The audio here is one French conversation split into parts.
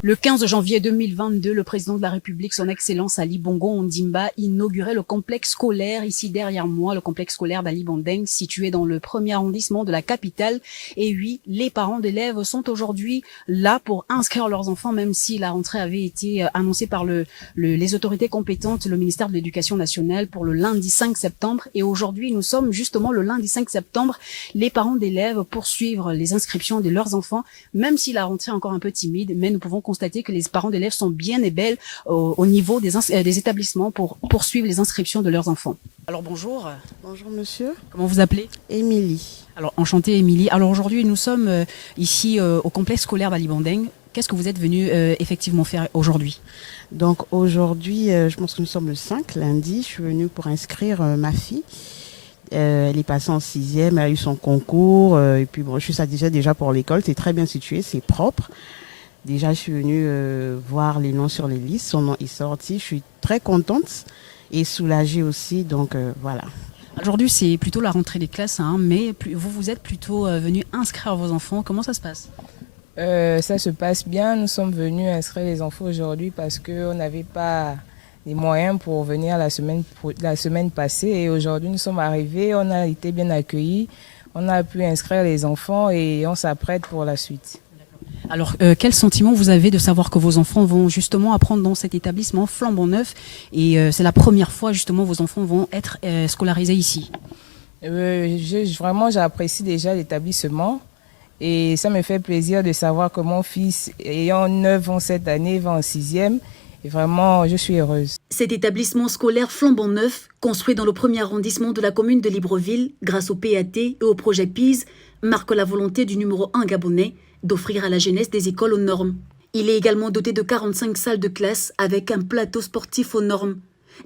Le 15 janvier 2022, le président de la République, son Excellence Ali Bongo Ondimba, inaugurait le complexe scolaire, ici derrière moi, le complexe scolaire d'Ali Bandeng, situé dans le premier arrondissement de la capitale. Et oui, les parents d'élèves sont aujourd'hui là pour inscrire leurs enfants, même si la rentrée avait été annoncée par les autorités compétentes, le ministère de l'Éducation nationale, pour le lundi 5 septembre. Et aujourd'hui, nous sommes justement le lundi 5 septembre. Les parents d'élèves poursuivent les inscriptions de leurs enfants, même si la rentrée est encore un peu timide, mais nous pouvons constater que les parents d'élèves sont bien et belles au niveau des établissements pour poursuivre les inscriptions de leurs enfants. Alors bonjour. Bonjour monsieur. Comment vous appelez? Émilie. Alors enchantée Émilie. Alors aujourd'hui nous sommes ici au complexe scolaire d'Ali Bandeng. Qu'est-ce que vous êtes venu effectivement faire aujourd'hui? Donc aujourd'hui, je pense que nous sommes le 5, lundi, je suis venue pour inscrire ma fille. Elle est passée en 6e, elle a eu son concours, et puis bon, je suis satisfaite déjà pour l'école, c'est très bien situé, c'est propre. Déjà, je suis venue voir les noms sur les listes, son nom est sorti, je suis très contente et soulagée aussi, donc voilà. Aujourd'hui, c'est plutôt la rentrée des classes, hein, mais vous êtes plutôt venu inscrire vos enfants. Comment ça se passe? Ça se passe bien. Nous sommes venus inscrire les enfants aujourd'hui parce qu'on n'avait pas les moyens pour venir la semaine passée. Et aujourd'hui, nous sommes arrivés, on a été bien accueillis, on a pu inscrire les enfants et on s'apprête pour la suite. Alors, quel sentiment vous avez de savoir que vos enfants vont justement apprendre dans cet établissement flambant neuf et c'est la première fois justement vos enfants vont être scolarisés ici? Vraiment, j'apprécie déjà l'établissement et ça me fait plaisir de savoir que mon fils, ayant 9 ans cette année, va en 6e. Et vraiment, je suis heureuse. Cet établissement scolaire flambant neuf, construit dans le premier arrondissement de la commune de Libreville, grâce au PAT et au projet PIS, marque la volonté du numéro 1 gabonais d'offrir à la jeunesse des écoles aux normes. Il est également doté de 45 salles de classe avec un plateau sportif aux normes,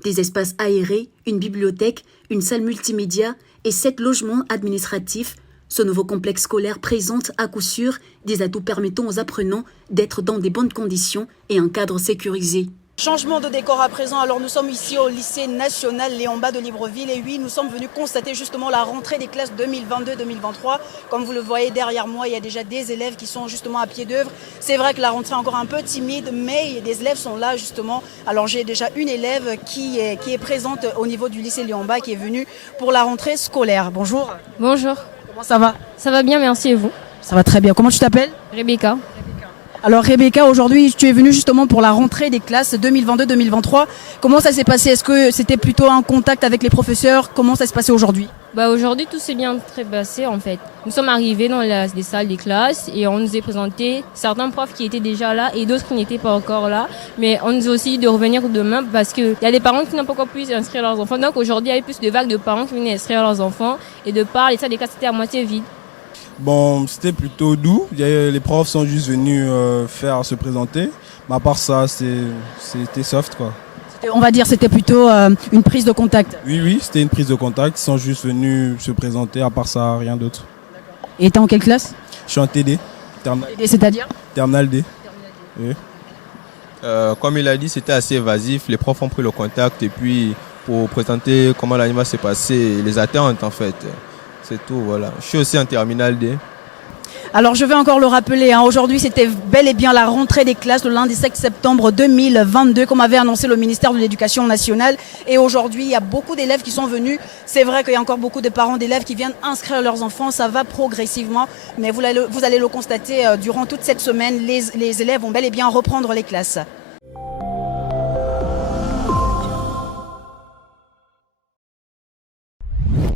des espaces aérés, une bibliothèque, une salle multimédia et 7 logements administratifs. Ce nouveau complexe scolaire présente à coup sûr des atouts permettant aux apprenants d'être dans des bonnes conditions et un cadre sécurisé. Changement de décor à présent, alors nous sommes ici au lycée national Léon Bas de Libreville et oui, nous sommes venus constater justement la rentrée des classes 2022-2023. Comme vous le voyez derrière moi, il y a déjà des élèves qui sont justement à pied d'œuvre. C'est vrai que la rentrée est encore un peu timide, mais des élèves sont là justement. Alors j'ai déjà une élève qui est présente au niveau du lycée Léon Bas qui est venue pour la rentrée scolaire. Bonjour. Bonjour. Comment ça va? Ça va bien, merci et vous? Ça va très bien. Comment tu t'appelles? Rebecca. Alors Rebecca, aujourd'hui tu es venue justement pour la rentrée des classes 2022-2023. Comment ça s'est passé? Est-ce que c'était plutôt un contact avec les professeurs? Comment ça s'est passé aujourd'hui? Aujourd'hui tout s'est bien très passé en fait. Nous sommes arrivés dans les salles des classes et on nous a présenté certains profs qui étaient déjà là et d'autres qui n'étaient pas encore là. Mais on nous a aussi dit de revenir demain parce qu'il y a des parents qui n'ont pas encore pu inscrire leurs enfants. Donc aujourd'hui il y avait plus de vagues de parents qui venaient inscrire leurs enfants et de part les salles des classes étaient à moitié vides. Bon, c'était plutôt doux. Les profs sont juste venus se présenter. Mais à part ça, c'était soft, quoi. On va dire c'était plutôt une prise de contact. Oui, c'était une prise de contact. Ils sont juste venus se présenter. À part ça, rien d'autre. Et t'es en quelle classe? Je suis en TD. TD, c'est-à-dire? Terminal D. Oui. Comme il a dit, c'était assez évasif. Les profs ont pris le contact et puis pour présenter comment l'animation s'est passé, les attentes en fait. C'est tout, voilà. Je suis aussi en terminale D. Alors je vais encore le rappeler, aujourd'hui c'était bel et bien la rentrée des classes le lundi 7 septembre 2022 comme avait annoncé le ministère de l'Éducation nationale et aujourd'hui il y a beaucoup d'élèves qui sont venus. C'est vrai qu'il y a encore beaucoup de parents d'élèves qui viennent inscrire leurs enfants, ça va progressivement mais vous allez le constater durant toute cette semaine, les élèves vont bel et bien reprendre les classes.